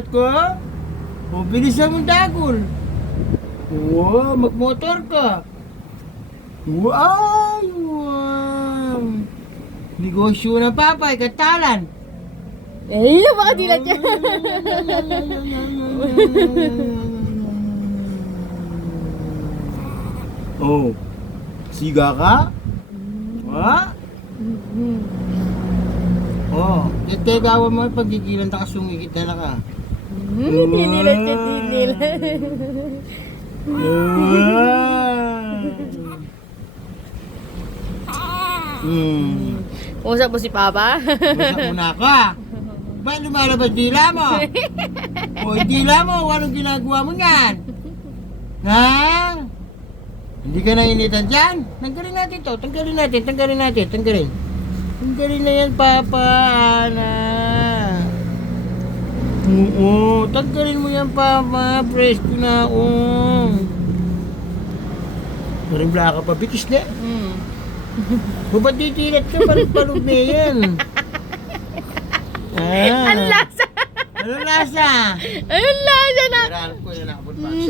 sulat ko? O, bilisan mo dagol. Oo, magmotor ka. Wow! Wow! Negosyo na papay, katalan. Eh, yun baka dilat yan. Oh, siga ka? Ha? Oh, gawa mo pagigilan ta kasungigit na ka. Tinilat siya, tinilat. Usap mo si Papa? Usap muna ka. Ba lumalabas dila mo? O dila mo, anong ginagawa mo yan? Ha? Hindi ka nainitan dyan? Tanggalin natin to, tanggalin natin. Tanggalin na yan, Papa, Ana. Oo, tanggalin mo yan, Papa. Presko na, Marimla ka pa, bikis na. Ba't titilat ka? Palug na yan. Ang lasa! Ano lasa? Ang lasa na! Kailangan ko yan, nakapot pa.